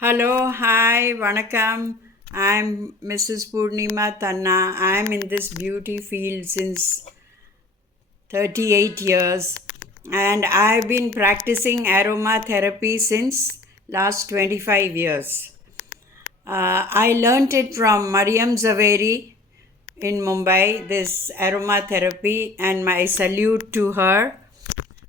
Hello, hi, Vanakkam. I'm Mrs. Purnima Tanna. I'm in this beauty field since 38 years and I've been practicing aromatherapy since last 25 years. I learnt it from Mariam Zaveri in Mumbai, this aromatherapy, and my salute to her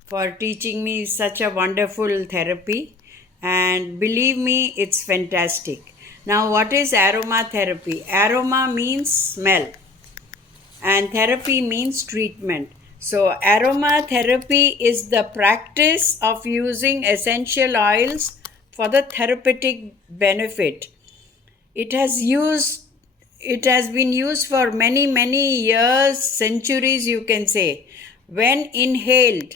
for teaching me such a wonderful therapy. And believe me, it's fantastic. Now, what is aromatherapy? Aroma means smell, and therapy means treatment. So, aromatherapy is the practice of using essential oils for the therapeutic benefit. It has used it has been used for many years, centuries, you can say. When inhaled,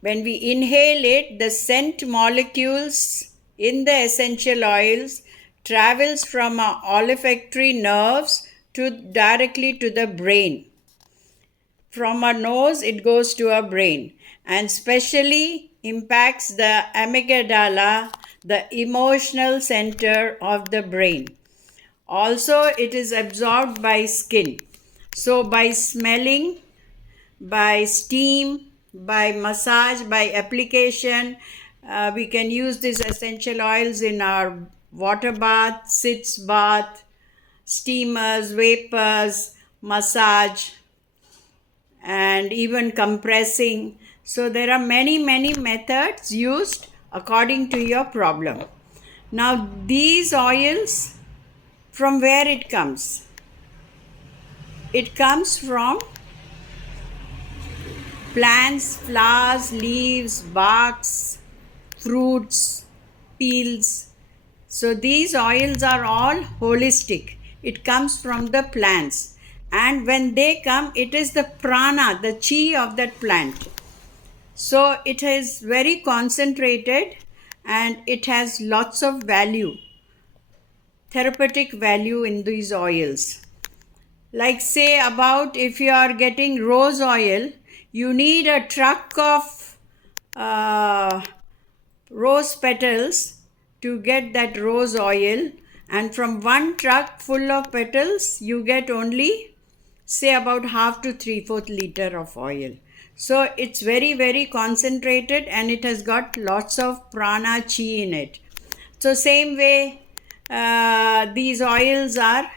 when we inhale it, the scent molecules in the essential oils travels from our olfactory nerves to directly to the brain. From our nose, it goes to our brain and specially impacts the amygdala, the emotional center of the brain. Also, it is absorbed by skin. So, by smelling, by steam, by massage, by application. We can use these essential oils in our water bath, sitz bath, steamers, vapors, massage, and even compressing. So there are many methods used according to your problem. Now these oils, from where it comes? It comes from plants, flowers, leaves, barks, fruits, peels. So these oils are all holistic. It comes from the plants. And when they come, it is the prana, the chi of that plant. So it is very concentrated and it has lots of value, therapeutic value in these oils. Like, say, about if you are getting rose oil, you need a truck of uh, rose petals to get that rose oil, and from one truck full of petals you get only, say, about half to 3/4 liter of oil. So it's very concentrated and it has got lots of prana chi in it. So same way, these oils are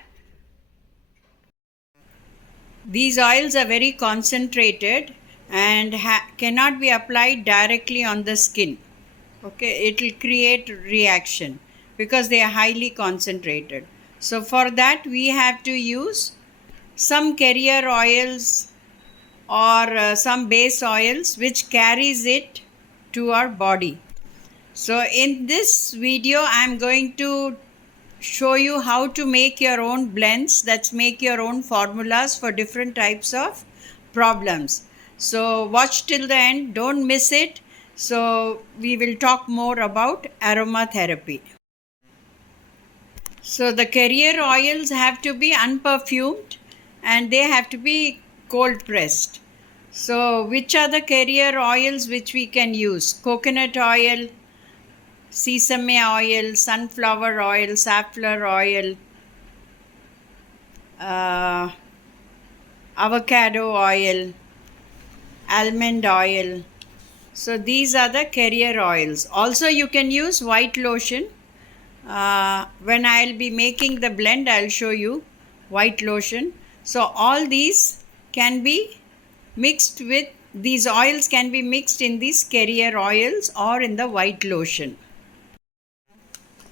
very concentrated and cannot be applied directly on the skin. Okay, it will create reaction because they are highly concentrated. So for that we have to use some carrier oils or some base oils which carries it to our body. So in this video I am going to show you how to make your own blends, that's make your own formulas for different types of problems. So watch till the end, don't miss it. So we will talk more about aromatherapy. So the carrier oils have to be unperfumed and they have to be cold pressed. So which are the carrier oils which we can use? Coconut oil, sesame oil, sunflower oil, safflower oil, uh, avocado oil, almond oil. So these are the carrier oils. Also you can use white lotion. When I'll be making the blend, I'll show you white lotion. So all these can be mixed with, these oils can be mixed in these carrier oils or in the white lotion.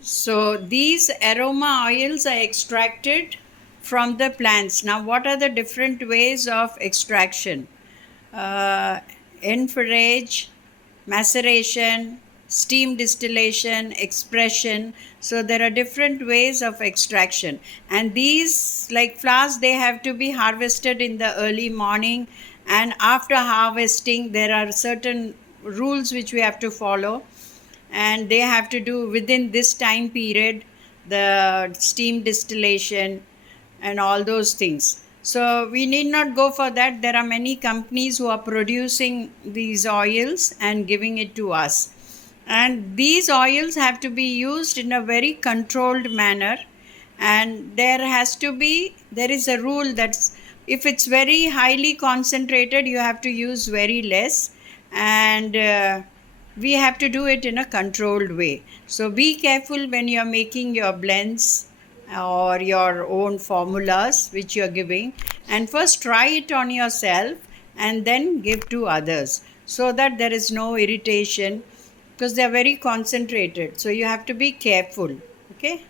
So these aroma oils are extracted from the plants. Now what are the different ways of extraction? Infrared, maceration, steam distillation, expression. So there are different ways of extraction, and these, like flowers, they have to be harvested in the early morning, and after harvesting there are certain rules which we have to follow, and they have to do within this time period the steam distillation and all those things. So we need not go for that. There are many companies who are producing these oils and giving it to us. And these oils have to be used in a very controlled manner, and there is a rule that's, if it's very highly concentrated, you have to use very less, and we have to do it in a controlled way. So be careful when you're making your blends or your own formulas which you're giving, and first try it on yourself and then give to others, so that there is no irritation, because they are very concentrated, so you have to be careful. Okay,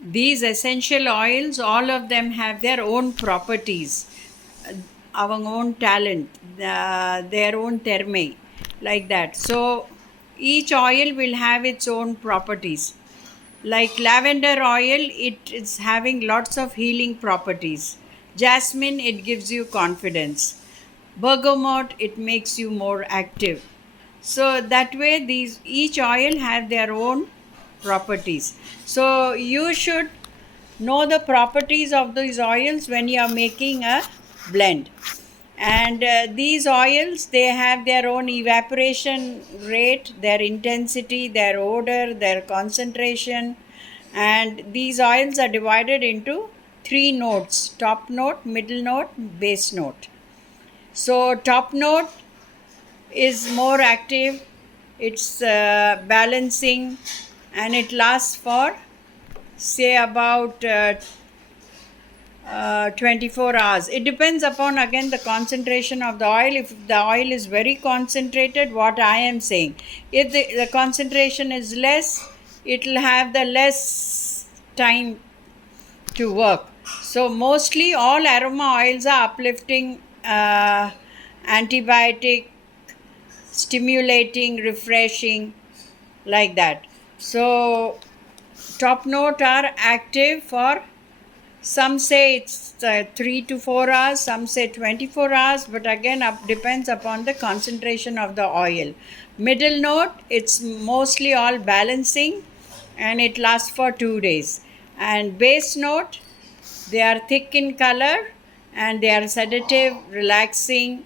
these essential oils, all of them have their own properties, our own talent, their own therme, like that. So each oil will have its own properties. Like lavender oil, it is having lots of healing properties. Jasmine, it gives you confidence. Bergamot, it makes you more active. So that way, these each oil have their own properties. So you should know the properties of these oils when you are making a blend. And these oils, they have their own evaporation rate, their intensity, their odor, their concentration. And these oils are divided into three notes: top note, middle note, base note. So top note is more active, it's balancing, and it lasts for say about 24 hours. It depends upon again the concentration of the oil. If the oil is very concentrated, what I am saying, if the concentration is less, it will have the less time to work. So mostly all aroma oils are uplifting, antibiotic, stimulating, refreshing, like that. So top note are active for, some say it's 3 to 4 hours, some say 24 hours, but again depends upon the concentration of the oil. Middle note, it's mostly all balancing, and it lasts for 2 days. And base note, they are thick in color, and they are sedative, relaxing,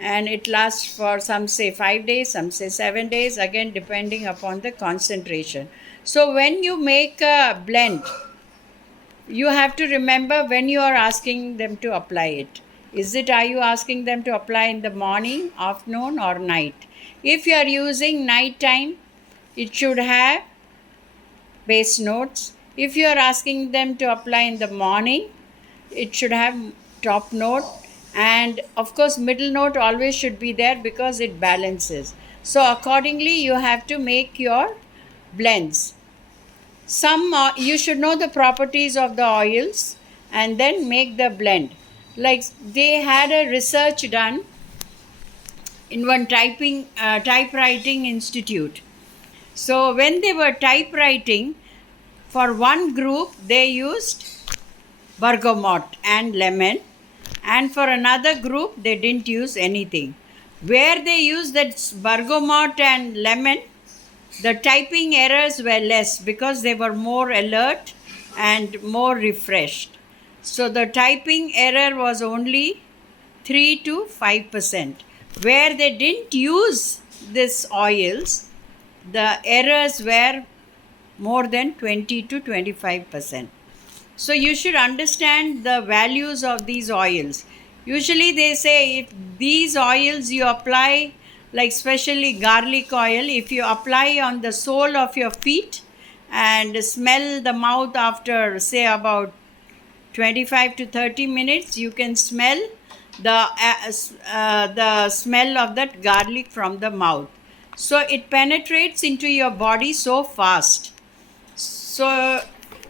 and it lasts for, some say 5 days, some say 7 days, again depending upon the concentration. So when you make a blend, you have to remember when you are asking them to apply it. Are you asking them to apply in the morning, afternoon, or night? If you are using night time, it should have base notes. If you are asking them to apply in the morning, it should have top note. And of course middle note always should be there because it balances. So accordingly you have to make your blends. You should know the properties of the oils and then make the blend. Like they had a research done in one typewriting institute. So when they were typewriting, for one group they used bergamot and lemon, and for another group they didn't use anything. Where they used that bergamot and lemon, the typing errors were less because they were more alert and more refreshed. So the typing error was only 3 to 5%. Where they didn't use these oils, the errors were more than 20 to 25%. So you should understand the values of these oils. Usually they say if these oils you apply, like especially garlic oil, if you apply on the sole of your feet and smell the mouth after say about 25 to 30 minutes, you can smell the smell of that garlic from the mouth. So it penetrates into your body so fast. So,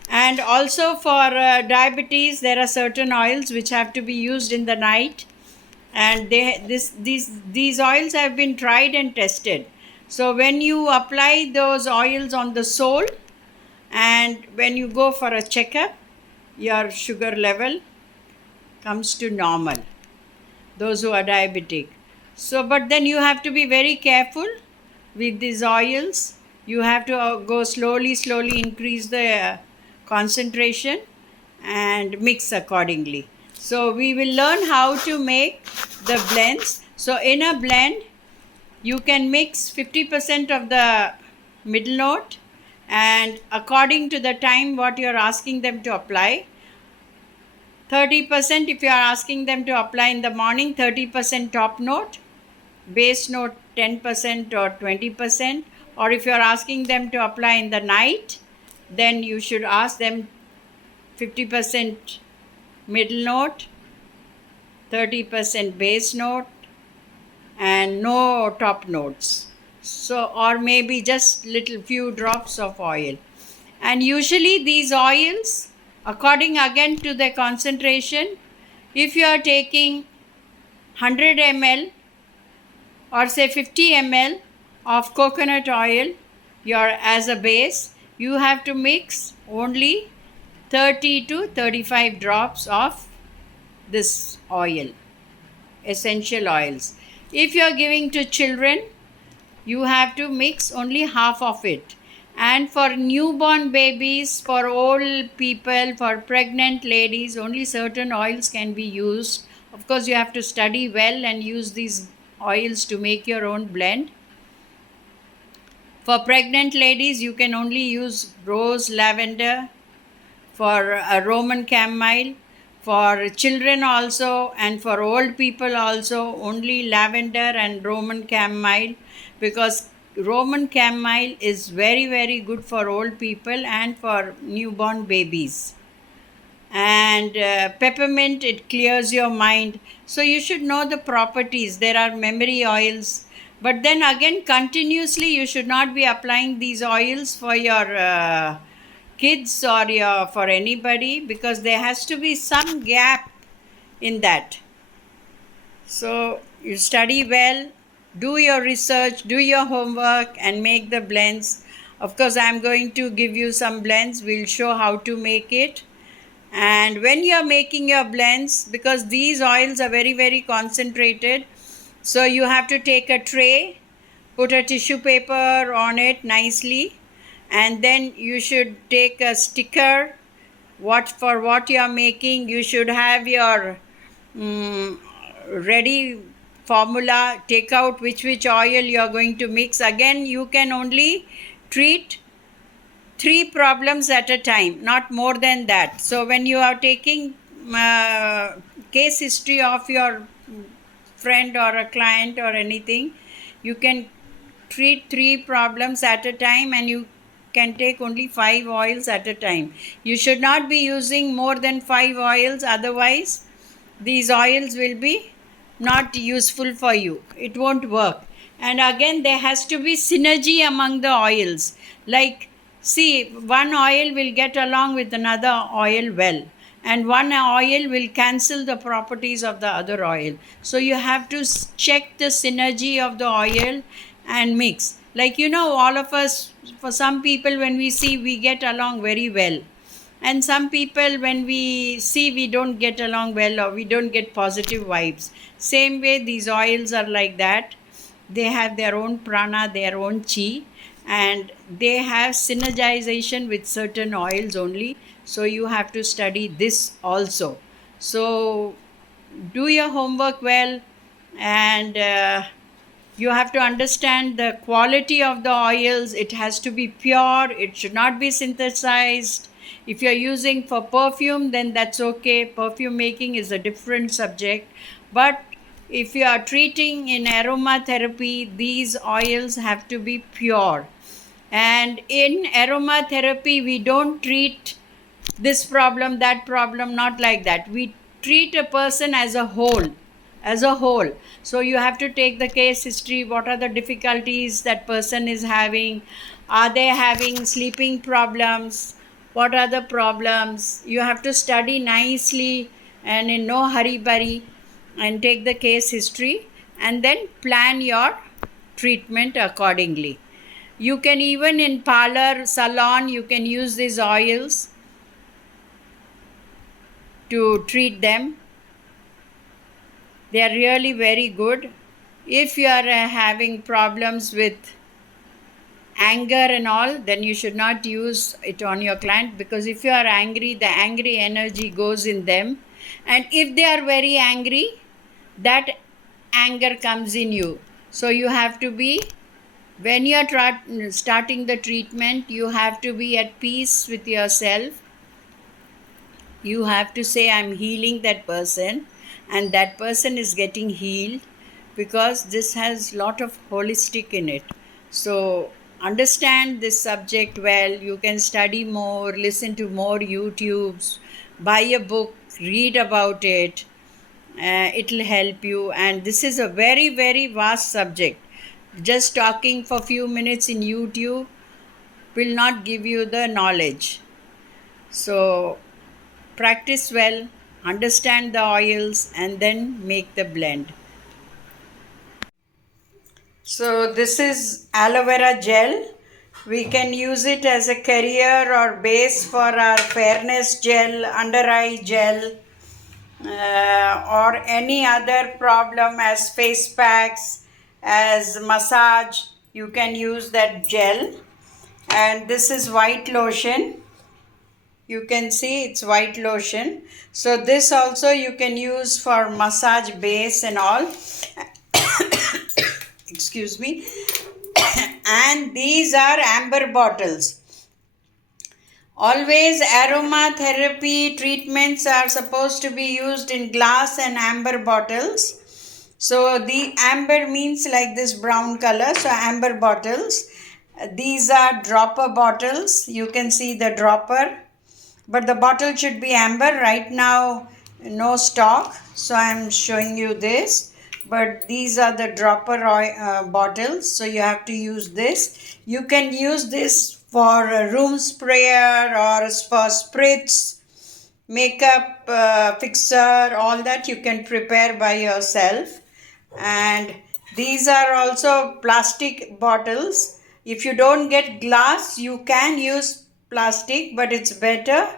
and also for diabetes, there are certain oils which have to be used in the night, and these oils have been tried and tested. So when you apply those oils on the sole, and when you go for a checkup, your sugar level comes to normal, those who are diabetic. So but then you have to be very careful with these oils. You have to go slowly increase the concentration and mix accordingly. So we will learn how to make the blends. So in a blend, You can mix 50% of the middle note, and according to the time what you are asking them to apply, 30% if you are asking them to apply in the morning, 30% top note, base note 10% or 20%, or if you are asking them to apply in the night, then you should ask them 50% middle note, 30% base note, and no top notes. So, or maybe just little few drops of oil. And usually these oils, according again to the concentration, if you are taking 100 ml or say 50 ml of coconut oil your as a base, you have to mix only 30 to 35 drops of this oil, essential oils. If you are giving to children, you have to mix only half of it. And for newborn babies, for old people, for pregnant ladies, only certain oils can be used. Of course, you have to study well and use these oils to make your own blend. For pregnant ladies, you can only use rose lavender, for Roman chamomile, for children also, and for old people also, only lavender and Roman chamomile, because Roman chamomile is very, very good for old people and for newborn babies. And peppermint, it clears your mind. So you should know the properties. There are memory oils, but then again, continuously you should not be applying these oils for your kids or for anybody, because there has to be some gap in that. So you study well, do your research, do your homework, and make the blends. Of course, I am going to give you some blends. We'll show how to make it. And when you are making your blends, because these oils are very, very concentrated, so you have to take a tray, put a tissue paper on it nicely, and then you should take a sticker. For what you are making, you should have your ready formula. Take out which oil you are going to mix. Again, you can only treat 3 problems at a time, not more than that. So when you are taking case history of your friend or a client or anything, you can treat 3 problems at a time, and you can take only 5 oils at a time. You should not be using more than 5 oils, otherwise these oils will be not useful for you. It won't work. And again, there has to be synergy among the oils. Like, see, one oil will get along with another oil well, and one oil will cancel the properties of the other oil. So you have to check the synergy of the oil and mix. Like, all of us, for some people, when we see, we get along very well. And some people, when we see, we don't get along well, or we don't get positive vibes. Same way, these oils are like that. They have their own prana, their own chi, and they have synergization with certain oils only. So you have to study this also. So do your homework well, and you have to understand the quality of the oils. It has to be pure. It should not be synthesized. If you're using for perfume, then that's okay. Perfume making is a different subject. But if you are treating in aromatherapy, these oils have to be pure. And in aromatherapy, we don't treat this problem, that problem, not like that. We treat a person as a whole. So you have to take the case history. What are the difficulties that person is having? Are they having sleeping problems? What are the problems? You have to study nicely and in no hurry burry, and take the case history, and then plan your treatment accordingly. You can even in parlor, salon, you can use these oils to treat them. They are really very good. If you are having problems with anger and all, then you should not use it on your client, because if you are angry, the angry energy goes in them, and if they are very angry, that anger comes in you. So you have to be, when you are starting the treatment, you have to be at peace with yourself. You have to say, I'm healing that person, and that person is getting healed, because this has lot of holistic in it. So understand this subject well. You can study more, listen to more YouTubes, buy a book, read about it. It'll help you, and this is a very, very vast subject. Just talking for few minutes in YouTube will not give you the knowledge. So practice well, understand the oils, and then make the blend. So this is aloe vera gel. We can use it as a carrier or base for our fairness gel, under eye gel, or any other problem, as face packs, as massage. You can use that gel. And this is white lotion. You can see it's white lotion. So this also you can use for massage base and all. Excuse me. And these are amber bottles. Always aromatherapy treatments are supposed to be used in glass and amber bottles. So the amber means like this brown color. So amber bottles. These are dropper bottles. You can see the dropper. But the bottle should be amber. Right now, no stock. So I'm showing you this. But these are the dropper bottles. So you have to use this. You can use this for a room sprayer or for spritz, makeup fixer, all that you can prepare by yourself. And these are also plastic bottles. If you don't get glass, you can use plastic, but it's better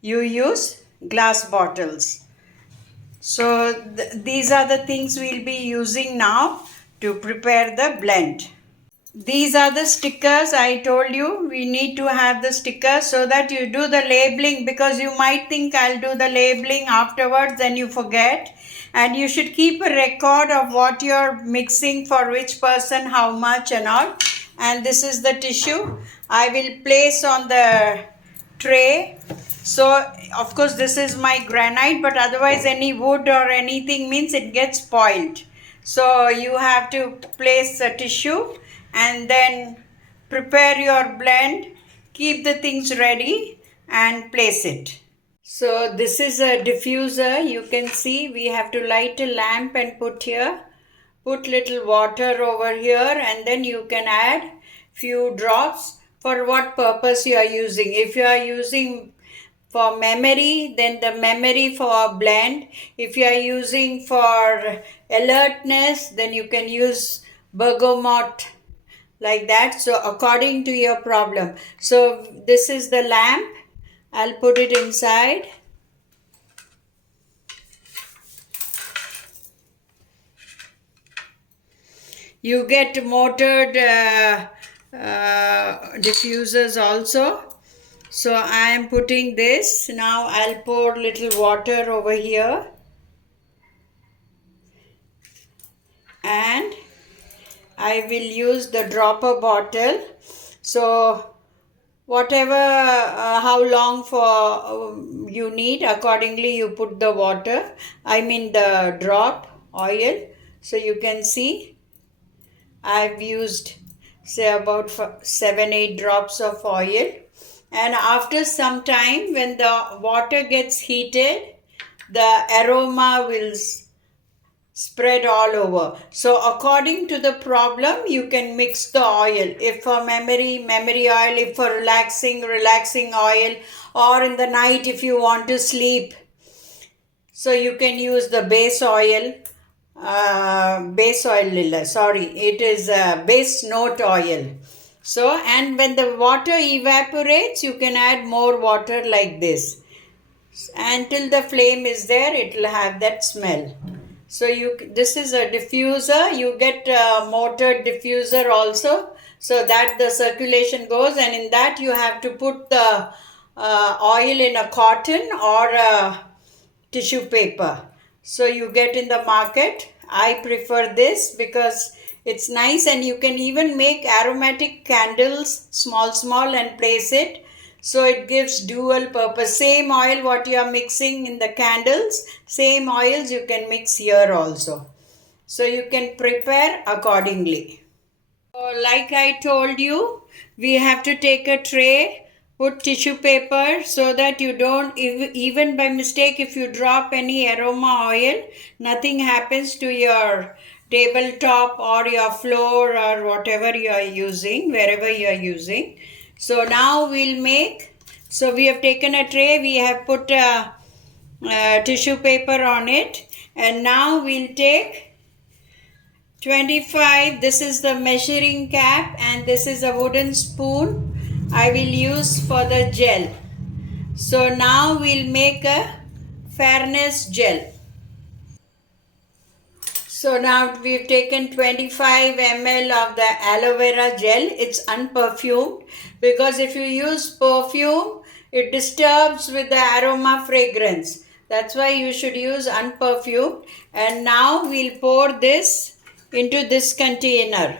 you use glass bottles. So these are the things we'll be using now to prepare the blend. These are the stickers. I told you we need to have the stickers so that you do the labeling, because you might think I'll do the labeling afterwards, then you forget. And you should keep a record of what you're mixing for which person, how much and all. And this is the tissue I will place on the tray. So of course this is my granite, but otherwise any wood or anything means it gets spoiled. So you have to place a tissue and then prepare your blend, keep the things ready and place it. So this is a diffuser. You can see we have to light a lamp and put here. Put little water over here, and then you can add few drops for what purpose you are using. If you are using for memory, then the memory for blend. If you are using for alertness, then you can use bergamot, like that. So according to your problem. So this is the lamp. I'll put it inside. You get motored diffusers also. So I am putting this. Now I'll pour little water over here. And I will use the dropper bottle. So whatever, how long for you need, accordingly you put the water, I mean the drop oil. So you can see I've used say about 7-8 drops of oil. And after some time, when the water gets heated, the aroma will spread all over. So according to the problem, you can mix the oil. If for memory oil. If for relaxing oil. Or in the night if you want to sleep. So you can use the base oil. It is base note oil. So, and when the water evaporates, you can add more water like this. Until the flame is there, it will have that smell. So this is a diffuser. You get a motor diffuser also, so that the circulation goes, and in that you have to put the oil in a cotton or a tissue paper. So you get in the market. I prefer this because It's nice, and you can even make aromatic candles, small, and place it. So it gives dual purpose. Same oil what you are mixing in the candles, same oils you can mix here also. So you can prepare accordingly. So like I told you, we have to take a tray, put tissue paper so that you don't, even by mistake, if you drop any aroma oil, nothing happens to your tabletop or your floor or whatever you are using, wherever you are using. So now we'll make, so we have taken a tray, we have put a tissue paper on it, and now we'll take 25. This is the measuring cap, and this is a wooden spoon I will use for the gel. So now we'll make a fairness gel. So now we've taken 25 ml of the aloe vera gel. It's unperfumed, because if you use perfume, it disturbs with the aroma fragrance. That's why you should use unperfumed. And now we'll pour this into this container.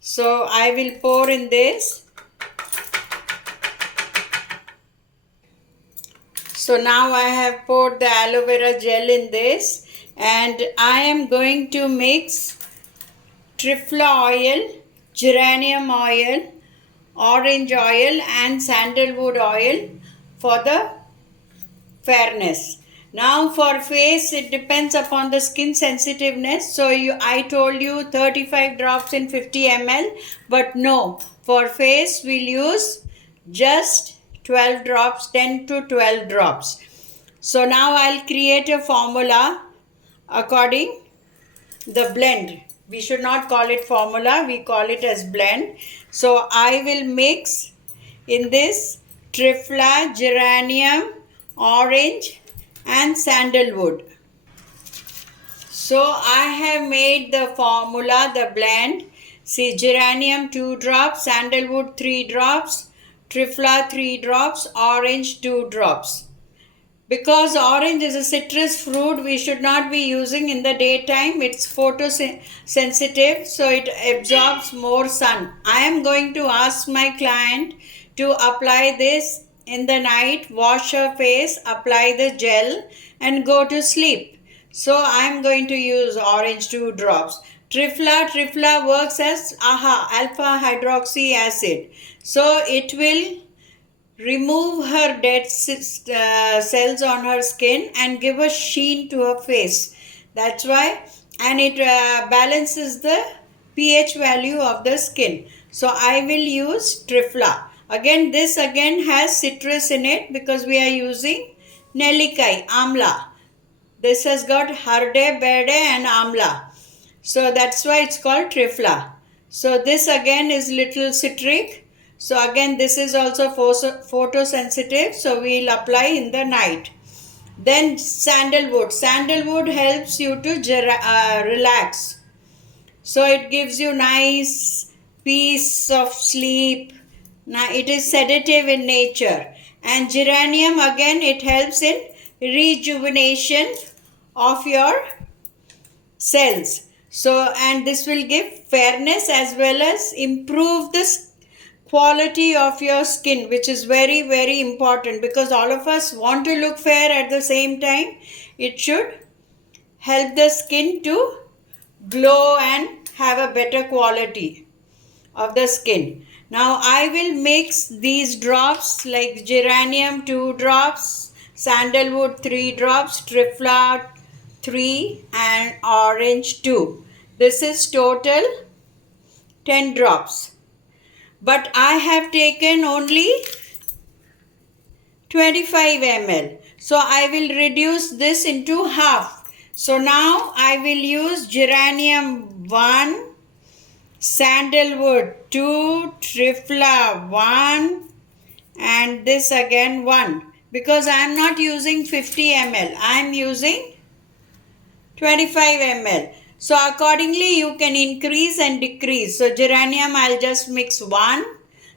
So I will pour in this. So now I have poured the aloe vera gel in this, and I am going to mix trifla oil, geranium oil, orange oil and sandalwood oil for the fairness. Now for face, it depends upon the skin sensitiveness. So I told you 35 drops in 50 ml, but no, for face we'll use just 12 drops, 10 to 12 drops. So now I'll create a formula according the blend. We should not call it formula, we call it as blend. So I will mix in this trifla, geranium, orange and sandalwood. So I have made the formula, the blend. See, geranium 2 drops, sandalwood 3 drops, trifla 3 drops, orange 2 drops. Because orange is a citrus fruit, we should not be using in the daytime. It's photosensitive, so it absorbs more sun. I am going to ask my client to apply this in the night, wash her face, apply the gel and go to sleep. So I am going to use orange 2 drops. Trifla works as alpha hydroxy acid. So it will remove her dead cells on her skin and give a sheen to her face. That's why, and it balances the pH value of the skin. So I will use trifla. Again, this again has citrus in it because we are using Nellikai, amla. This has got harde, bede and amla. So that's why it's called trifla. So this again is little citric. So again, this is also photosensitive, so we'll apply in the night. Then sandalwood. Sandalwood helps you to relax. So it gives you nice peace of sleep. Now it is sedative in nature. And geranium again, it helps in rejuvenation of your cells. So, and this will give fairness as well as improve the quality of your skin, which is very, very important, because all of us want to look fair at the same time. It should help the skin to glow and have a better quality of the skin. Now I will mix these drops like geranium 2 drops, sandalwood 3 drops, trifla 3 and orange 2. This is total 10 drops. But I have taken only 25 ml. So I will reduce this into half. So now I will use geranium 1, sandalwood 2, trifla 1 and this again 1. Because I am not using 50 ml. I am using 25 ml. So accordingly you can increase and decrease. So geranium I'll just mix 1,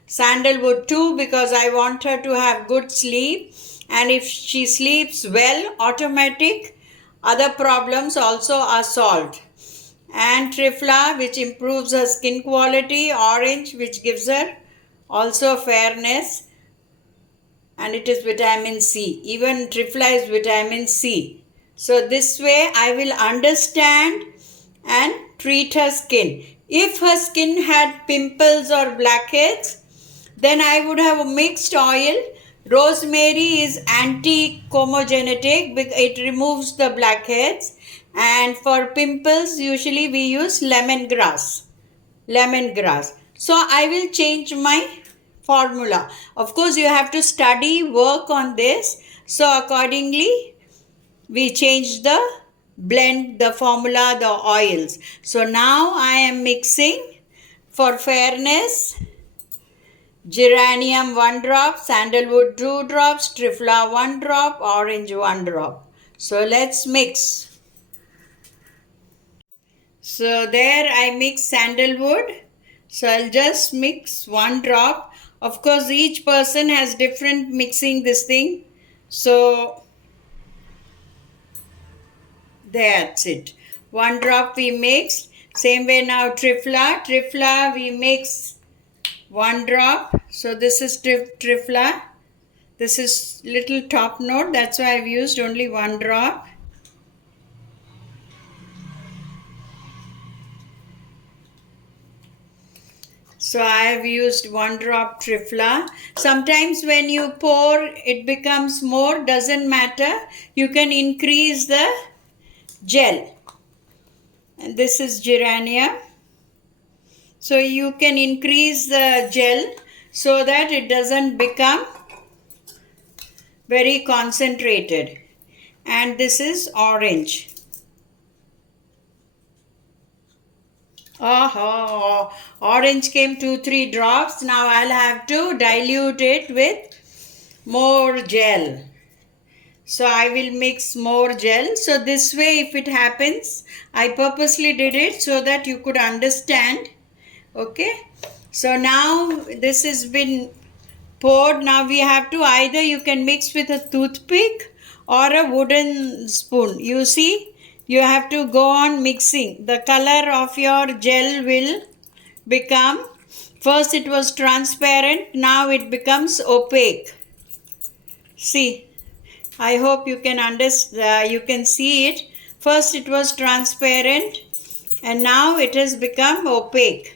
sandalwood 2 because I want her to have good sleep, and if she sleeps well, automatic other problems also are solved. and Trifla, which improves her skin quality, orange, which gives her also fairness, and it is vitamin C. Even Trifla is vitamin C. So this way I will understand and treat her skin. If her skin had pimples or blackheads, then I would have a mixed oil. Rosemary is anti-comedogenic, it removes the blackheads, and for pimples usually we use lemongrass. So I will change my formula. Of course you have to study, work on this, so accordingly we change the blend, the formula, the oils. So now I am mixing for fairness geranium 1 drop, sandalwood 2 drops, trifla 1 drop, orange 1 drop. So let's mix. So there I mix sandalwood. So I'll just mix 1 drop. Of course each person has different mixing this thing. So that's it. 1 drop we mixed. Same way now Trifla we mix 1 drop. So this is Trifla. This is little top note. That's why I've used only 1 drop. So I have used 1 drop Trifla. Sometimes when you pour, it becomes more. Doesn't matter. You can increase the gel. And this is geranium. So you can increase the gel so that it doesn't become very concentrated. And this is orange. Oh, orange came 2-3 drops. Now I'll have to dilute it with more gel. So I will mix more gel. So this way if it happens, I purposely did it so that you could understand. Okay. So now this has been poured. Now we have to, either you can mix with a toothpick or a wooden spoon. You see, you have to go on mixing. The color of your gel will become, first it was transparent, now it becomes opaque. See, I hope you can understand, you can see it. First it was transparent and now it has become opaque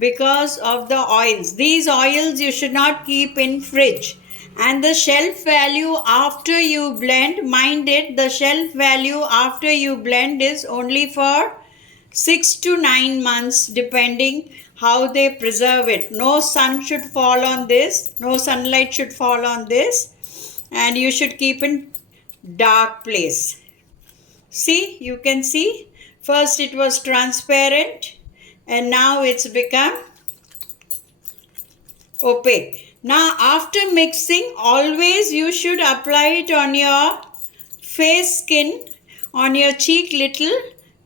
because of the oils. These oils you should not keep in fridge. And the shelf value after you blend, mind it, the shelf value after you blend is only for 6 to 9 months depending how they preserve it. No sun should fall on this, no sunlight should fall on this, and you should keep in dark place. See, you can see first it was transparent and now it's become opaque. Now after mixing, always you should apply it on your face skin, on your cheek little.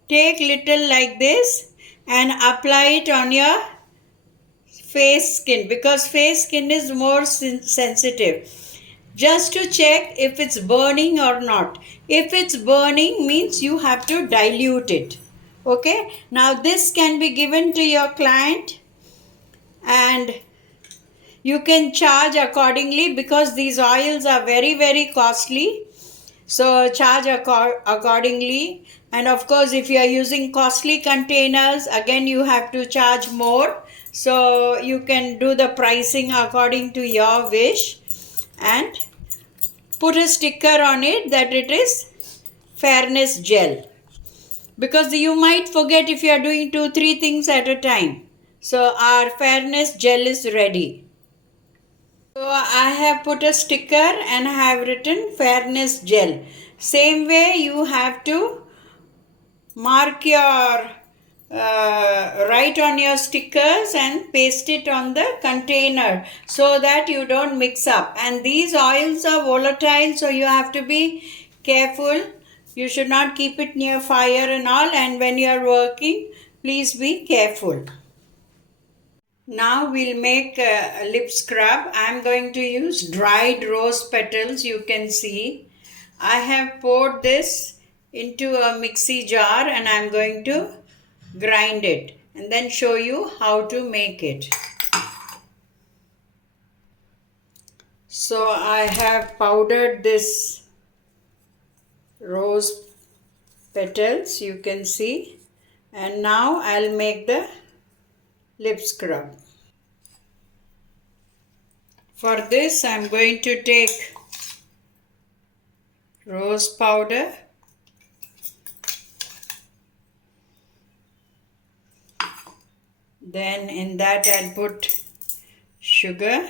Take little like this and apply it on your face skin, because face skin is more sensitive. Just to check if it's burning or not. If it's burning means you have to dilute it. Okay. Now this can be given to your client and you can charge accordingly because these oils are very costly. So charge accordingly. And of course if you are using costly containers, again you have to charge more. So you can do the pricing according to your wish and put a sticker on it that it is fairness gel. Because you might forget if you are doing 2-3 things at a time. So our fairness gel is ready. So I have put a sticker and I have written fairness gel. Same way you have to mark your, write on your stickers and paste it on the container so that you don't mix up. And these oils are volatile, so you have to be careful. You should not keep it near fire and all, and when you are working, please be careful. Now we'll make a lip scrub. I am going to use dried rose petals. You can see I have poured this into a mixie jar and I am going to grind it and then show you how to make it. So I have powdered this rose petals, you can see, and now I'll make the lip scrub. For this I'm going to take rose powder, then in that I'll put sugar,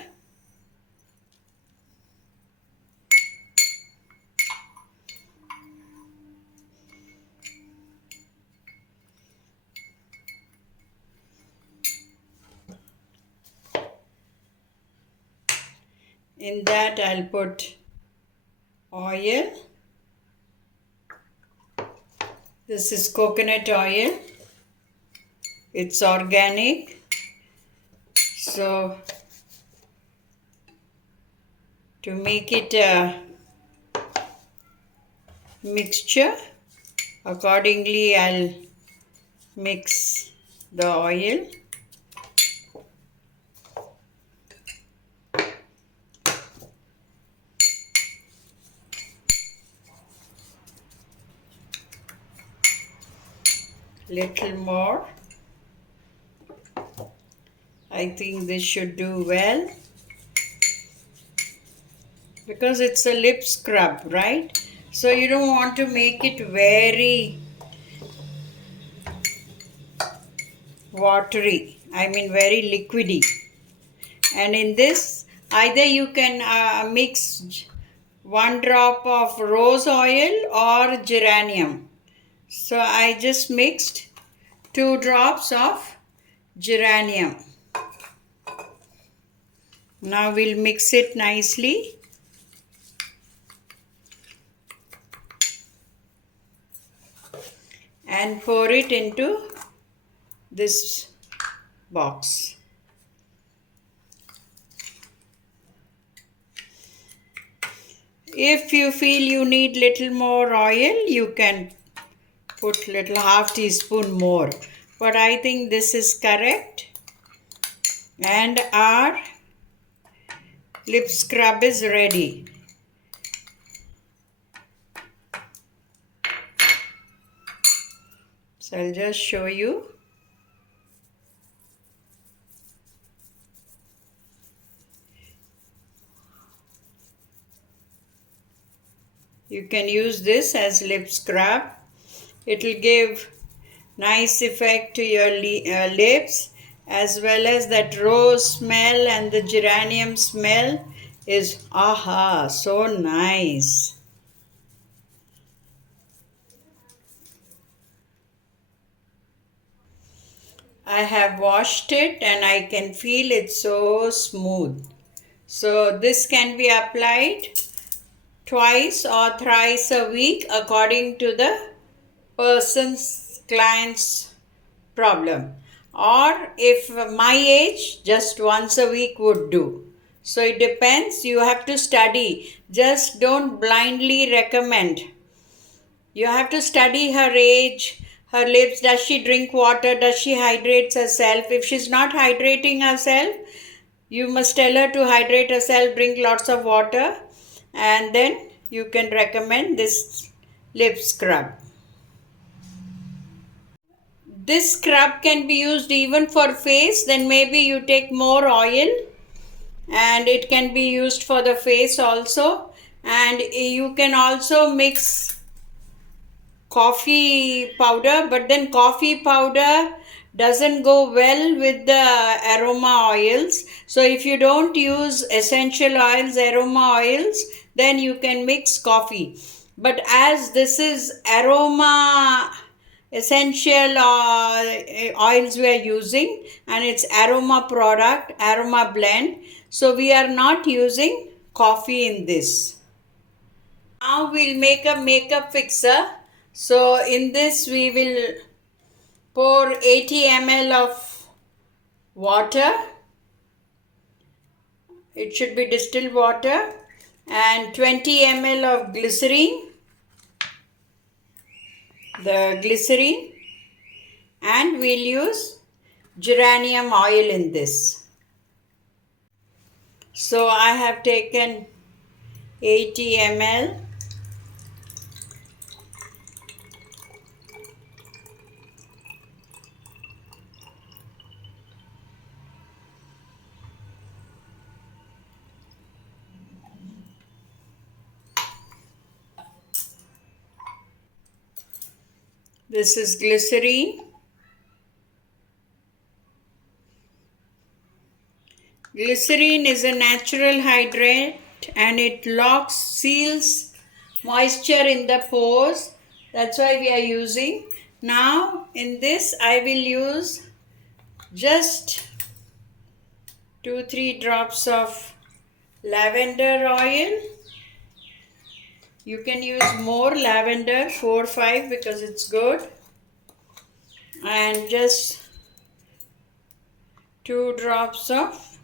in that I'll put oil. This is coconut oil. It's organic. So to make it a mixture, accordingly I'll mix the oil. Little more. I think this should do well because it's a lip scrub, right? So you don't want to make it very watery, very liquidy. And in this, either you can mix 1 drop of rose oil or geranium. So I just mixed 2 drops of geranium. Now we'll mix it nicely. And pour it into this box. If you feel you need little more oil, you can put little half teaspoon more. But I think this is correct. And our lip scrub is ready. So I'll just show you. You can use this as lip scrub. It will give nice effect to your lips, as well as that rose smell and the geranium smell is so nice. I have washed it and I can feel it so smooth. So this can be applied twice or thrice a week according to the client's problem. Or if my age, just once a week would do. So it depends. You have to study. Just don't blindly recommend. You have to study her age, her lips. Does she drink water? Does she hydrate herself? If she's not hydrating herself, you must tell her to hydrate herself, drink lots of water, and then you can recommend this lip scrub. This scrub can be used even for face. Then maybe you take more oil and it can be used for the face also. And you can also mix coffee powder, but then coffee powder doesn't go well with the aroma oils. So if you don't use essential oils, aroma oils, then you can mix coffee. But as this is aroma essential oils we are using, and it's aroma product, aroma blend, so we are not using coffee in this. Now we'll make a makeup fixer. So in this we will pour 80 ml of water. It should be distilled water, and 20 ml of glycerine. The glycerine, And we'll use geranium oil in this. So I have taken 80 ml. This is glycerine. Glycerine is a natural hydrate and it seals moisture in the pores. That's why we are using. Now in this I will use just 2-3 drops of lavender oil. You can use more lavender, 4-5, because it's good. And just 2 drops of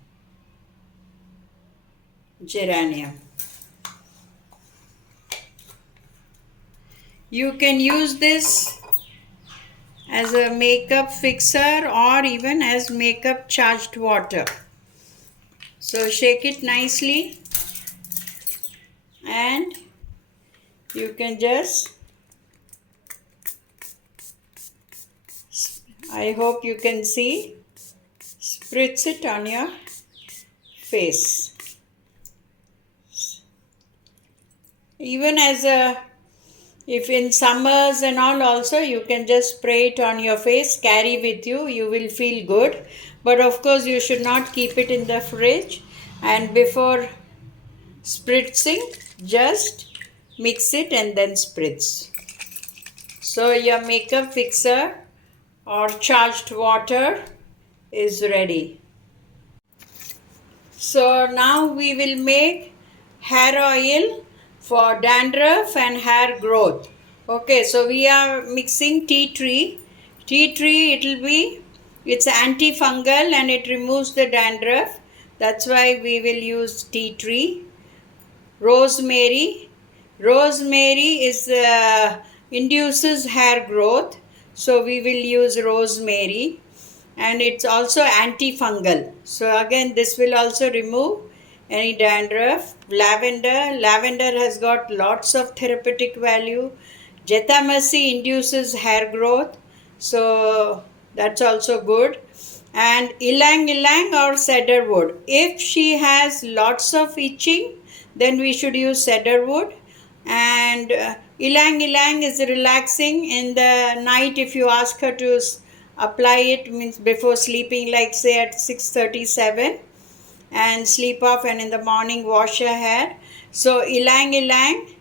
geranium. You can use this as a makeup fixer or even as makeup charged water. So shake it nicely and you can just, I hope you can see, spritz it on your face. Even if in summers and all also, you can just spray it on your face, carry with you, you will feel good. But of course you should not keep it in the fridge, and before spritzing just mix it and then spritz. So your makeup fixer or charged water is ready. So now we will make hair oil for dandruff and hair growth. Okay, so we are mixing tea tree. Tea tree, it's antifungal and it removes the dandruff. That's why we will use tea tree. Rosemary. Rosemary induces hair growth. So we will use rosemary. And it's also antifungal. So again, this will also remove any dandruff. Lavender has got lots of therapeutic value. Jethamasi induces hair growth, so that's also good. And ylang ylang or cedarwood. If she has lots of itching, then we should use cedarwood. And ylang ylang is relaxing in the night. If you ask her to apply it, means before sleeping, like say at 6:37, and sleep off, and in the morning wash your hair. So ylang ylang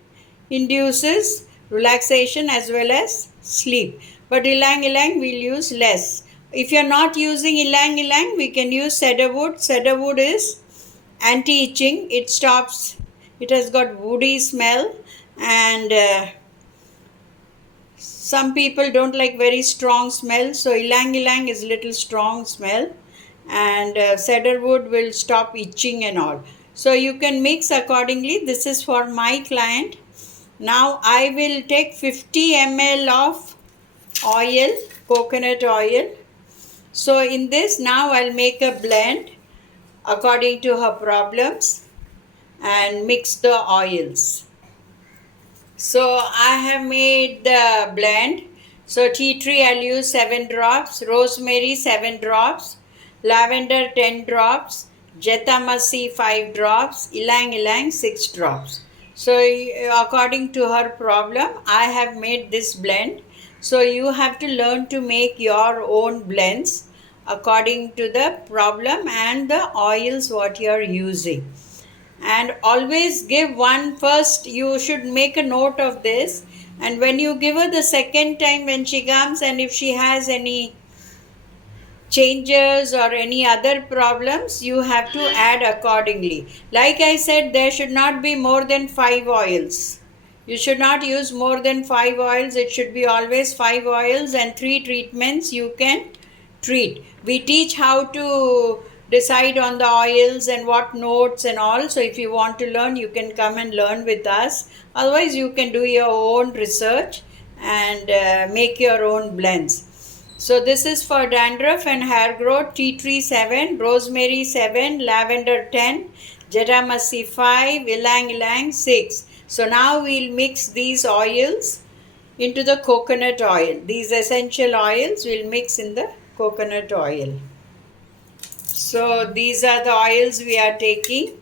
induces relaxation as well as sleep. But ylang ylang we'll use less. If you're not using ylang ylang, we can use cedarwood. Cedarwood is anti-itching. It has got woody smell, and some people don't like very strong smell. So ylang ylang is little strong smell, and cedarwood will stop itching and all. So you can mix accordingly. This is for my client. Now I will take 50 ml of oil, coconut oil. So in this, now I'll make a blend according to her problems and mix the oils. So I have made the blend. So tea tree I'll use 7 drops, rosemary 7 drops, lavender 10 drops, jethamasi 5 drops, ylang ylang 6 drops. So according to her problem, I have made this blend. So you have to learn to make your own blends according to the problem and the oils what you are using. And always give one first. You should make a note of this, and when you give her the second time when she comes, and if she has any changes or any other problems, you have to add accordingly. Like I said, there should not be more than 5 oils. You should not use more than 5 oils. It should be always 5 oils and 3 treatments you can treat. We teach how to decide on the oils and what notes and all. So if you want to learn, you can come and learn with us. Otherwise, you can do your own research and make your own blends. So this is for dandruff and hair growth. Tea tree 7, rosemary 7, lavender 10, jetamasi 5, ylang ylang 6. So now we'll mix these oils into the coconut oil. These essential oils we'll mix in the coconut oil. So these are the oils we are taking.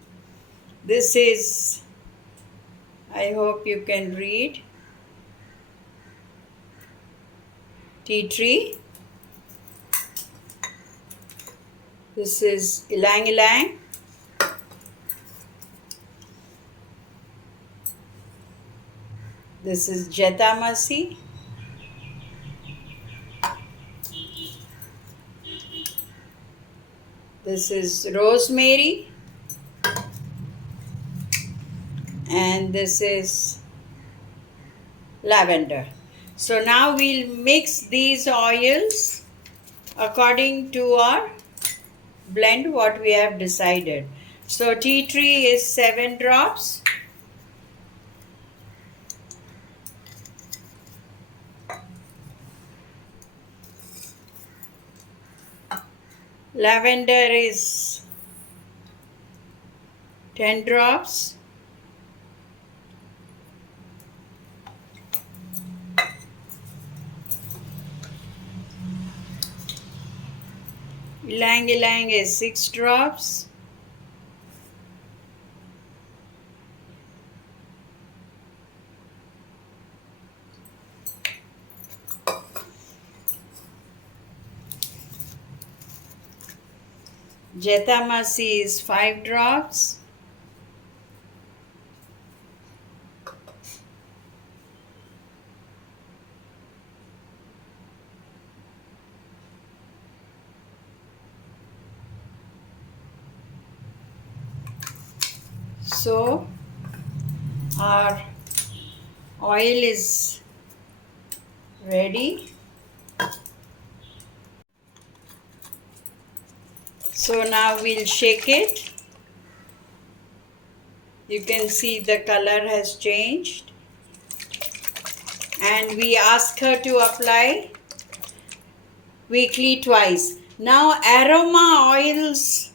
This is, I hope you can read, tea tree. This is ylang ylang. This is jetamasi. This is rosemary. And this is lavender. So now we'll mix these oils according to our blend what we have decided. So tea tree is 7 drops. Lavender is 10 drops. Ylang ylang is 6 drops. Jetamasi is 5 drops. So our oil is ready. So now we'll shake it. You can see the color has changed. And we ask her to apply weekly twice. Now aroma oils,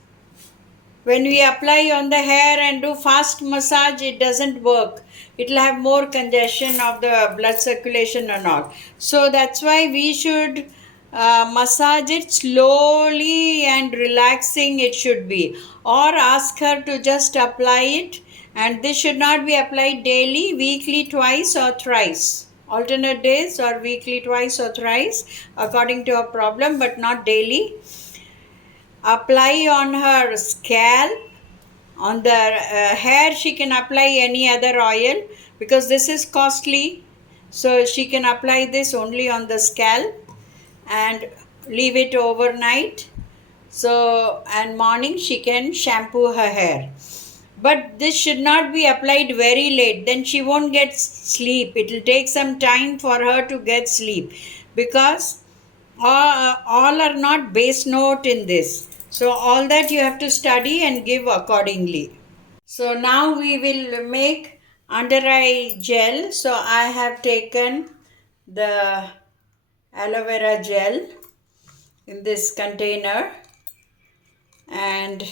when we apply on the hair and do fast massage, it doesn't work. It will have more congestion of the blood circulation and all. So that's why we should massage it slowly and relaxing it should be. Or ask her to just apply it. And this should not be applied daily, weekly twice or thrice. Alternate days or weekly twice or thrice according to her problem, but not daily. Apply on her scalp. On the hair she can apply any other oil because this is costly, so she can apply this only on the scalp and leave it overnight. So and morning she can shampoo her hair, but this should not be applied very late, then she won't get sleep. It will take some time for her to get sleep because all are not base note in this. So all that you have to study and give accordingly. So now we will make under eye gel. So I have taken the aloe vera gel in this container, and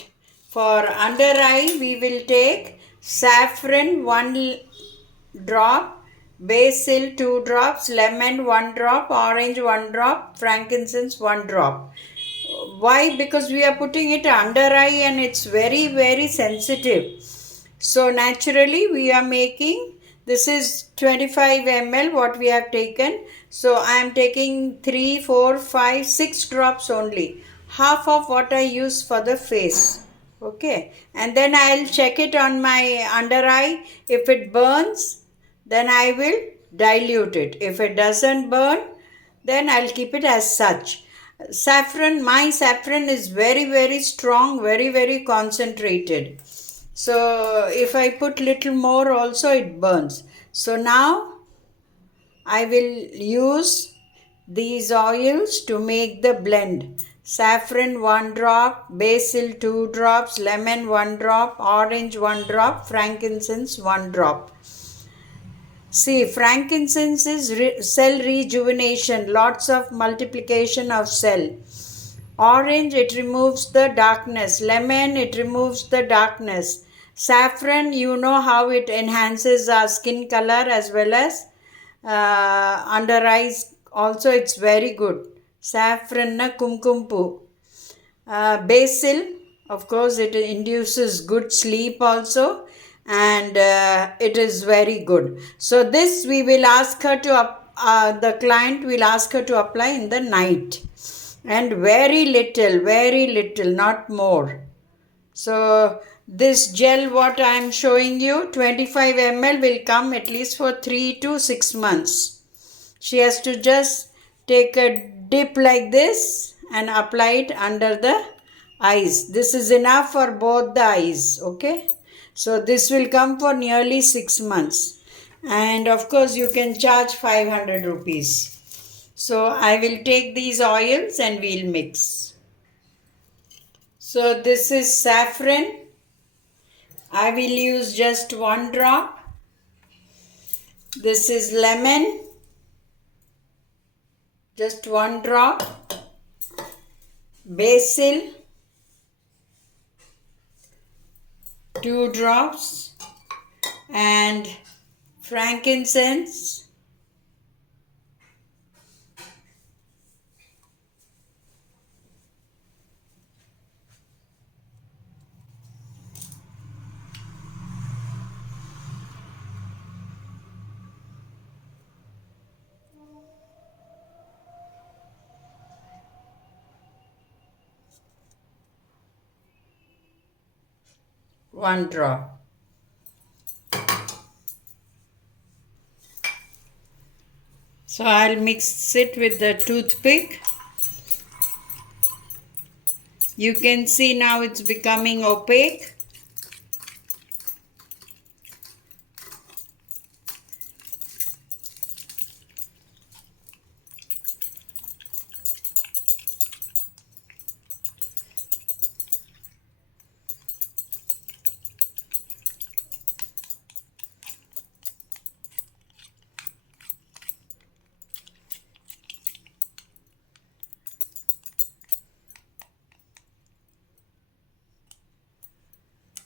for under eye we will take saffron 1 drop, basil 2 drops, lemon 1 drop, orange 1 drop, frankincense 1 drop. Why? Because we are putting it under eye and it's very, very sensitive. So naturally we are making, this is 25 ml what we have taken. So I am taking 3, 4, 5, 6 drops only. Half of what I use for the face. Okay. And then I'll check it on my under eye. If it burns, then I will dilute it. If it doesn't burn, then I'll keep it as such. Saffron, my saffron is very, very strong, very, very concentrated. So if I put little more also it burns. So now I will use these oils to make the blend. Saffron 1 drop, basil 2 drops, lemon 1 drop, orange 1 drop, frankincense 1 drop. See, frankincense is cell rejuvenation, lots of multiplication of cell. Orange, it removes the darkness. Lemon, it removes the darkness. Saffron, you know how it enhances our skin color as well as under eyes. Also, it's very good. Saffron na kumkumpu. Basil, of course, it induces good sleep also, and it is very good. So this we will ask her to the client will ask her to apply in the night, and very little, not more. So this gel what I am showing you, 25 ml, will come at least for 3 to 6 months. She has to just take a dip like this and apply it under the eyes. This is enough for both the eyes. Okay. So this will come for nearly 6 months. And of course you can charge 500 rupees. So I will take these oils and we'll mix. So this is saffron. I will use just 1 drop. This is lemon. Just 1 drop. Basil, 2 drops, and frankincense, 1 drop. So I'll mix it with the toothpick. You can see now it's becoming opaque.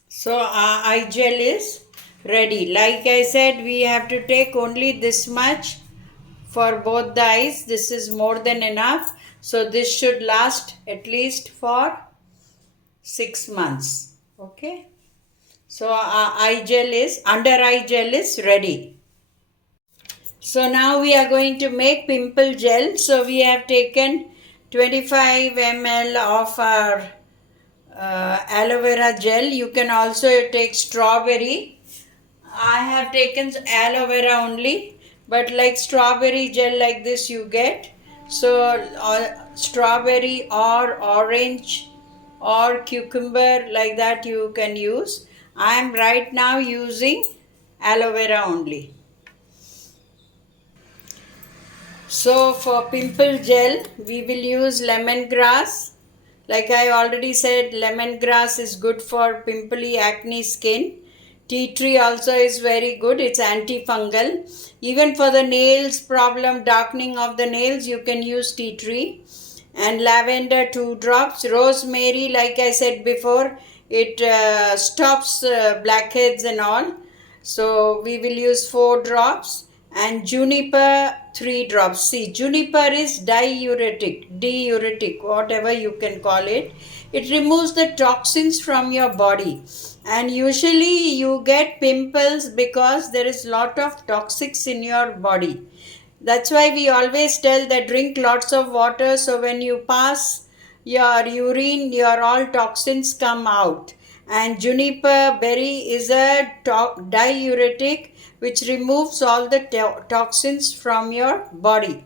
So our eye gel is ready. Like I said, we have to take only this much for both the eyes. This is more than enough. So this should last at least for 6 months. Okay. So our under eye gel is ready. So now we are going to make pimple gel. So we have taken 25 ml of our aloe vera gel. You can also take strawberry. I have taken aloe vera only, but like strawberry gel like this you get. So strawberry or orange or cucumber like that you can use. I am right now using aloe vera only. So for pimple gel, we will use lemongrass. Like I already said, lemongrass is good for pimply acne skin. Tea tree also is very good. It's antifungal. Even for the nails problem, darkening of the nails, you can use tea tree. And lavender 2 drops. Rosemary, like I said before, it stops blackheads and all. So we will use 4 drops. And juniper 3 drops. See, juniper is diuretic, whatever you can call it. It removes the toxins from your body. And usually you get pimples because there is lot of toxics in your body. That's why we always tell that drink lots of water, so when you pass your urine, your all toxins come out. And juniper berry is a diuretic which removes all the toxins from your body.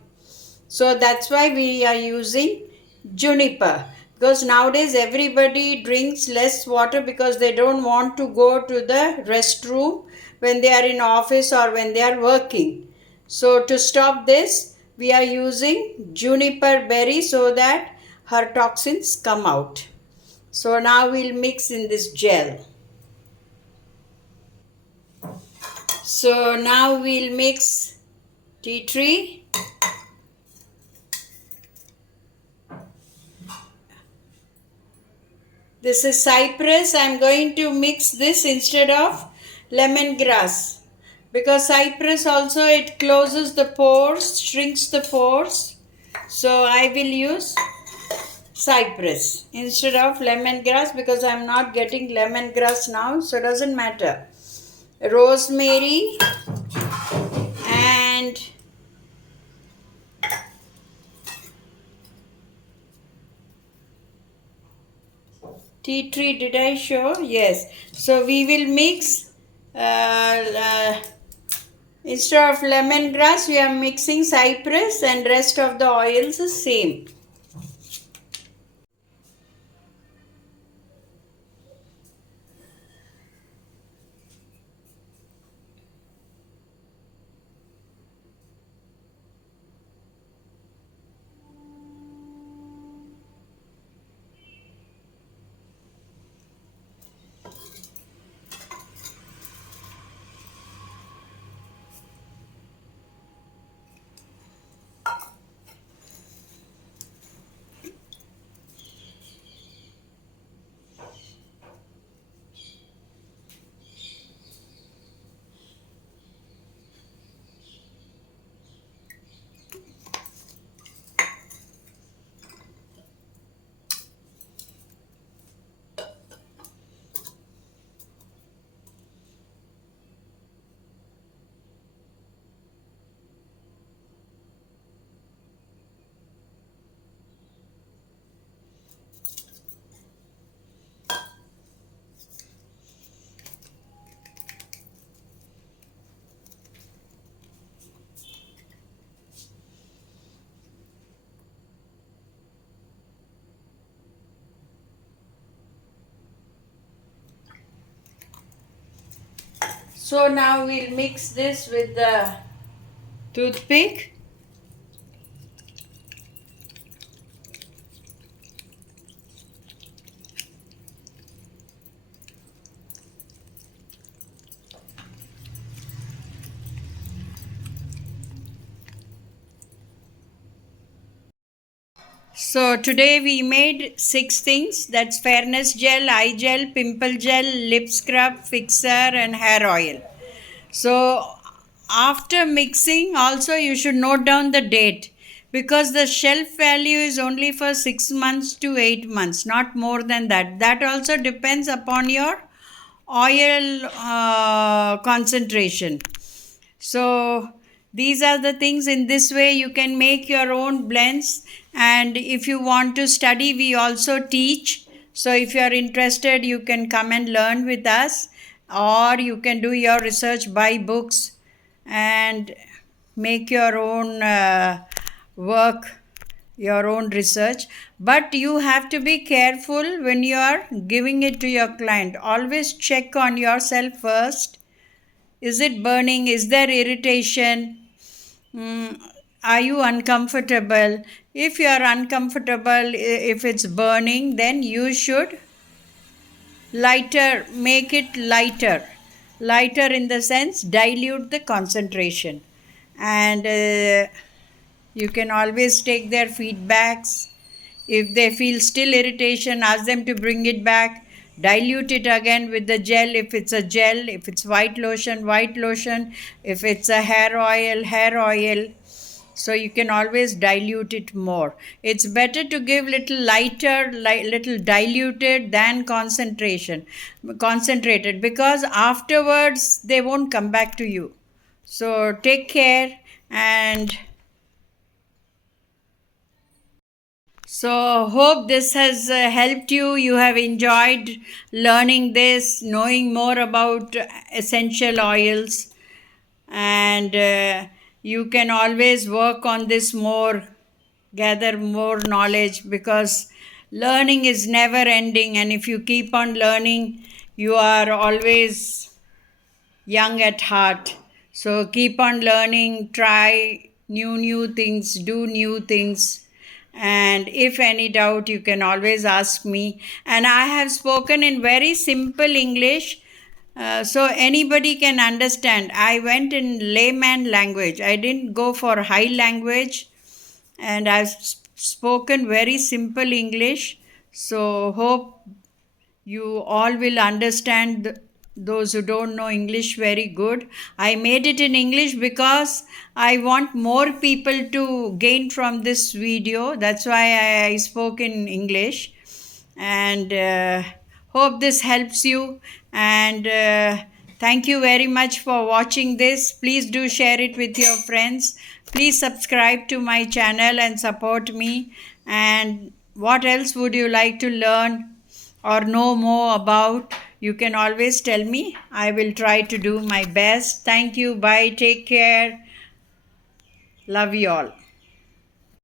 So that's why we are using juniper, because nowadays everybody drinks less water because they don't want to go to the restroom when they are in office or when they are working. So to stop this, we are using juniper berry so that her toxins come out. So now we'll mix in this gel. So now we'll mix tea tree. This is cypress. I'm going to mix this instead of lemongrass because cypress also it closes the pores, shrinks the pores. So I will use cypress instead of lemongrass because I'm not getting lemongrass now, so it doesn't matter. Rosemary and tea tree, did I show? Yes. So we will mix instead of lemongrass we are mixing cypress and rest of the oils is same. So now we'll mix this with the toothpick. So today we made 6 things, that's fairness gel, eye gel, pimple gel, lip scrub, fixer and hair oil. So after mixing also you should note down the date because the shelf value is only for 6 months to 8 months, not more than that. That also depends upon your oil concentration. So these are the things. In this way you can make your own blends, and if you want to study we also teach. So if you are interested you can come and learn with us, or you can do your research, buy books and make your own work, your own research. But you have to be careful when you are giving it to your client. Always check on yourself first. Is it burning? Is there irritation? Mm, are you uncomfortable? If you are uncomfortable, if it's burning, then you should lighter, make it lighter. Lighter in the sense, dilute the concentration. And you can always take their feedbacks. If they feel still irritation, ask them to bring it back. Dilute it again with the gel. If it's a gel, if it's white lotion, white lotion. If it's a hair oil, hair oil. So you can always dilute it more. It's better to give little lighter, little diluted than concentrated, because afterwards they won't come back to you. So take care. And so, hope this has helped you. You have enjoyed learning this, knowing more about essential oils, and you can always work on this more, gather more knowledge, because learning is never ending. And if you keep on learning, you are always young at heart. So keep on learning, try new things, do new things. And if any doubt, you can always ask me. And I have spoken in very simple English so anybody can understand. I went in layman language, I didn't go for high language, and I've spoken very simple English. So hope you all will understand those who don't know English very good. I made it in English because I want more people to gain from this video. That's why I spoke in English. And hope this helps you. And thank you very much for watching this. Please do share it with your friends. Please subscribe to my channel and support me. And what else would you like to learn or know more about? You can always tell me. I will try to do my best. Thank you. Bye. Take care. Love you all.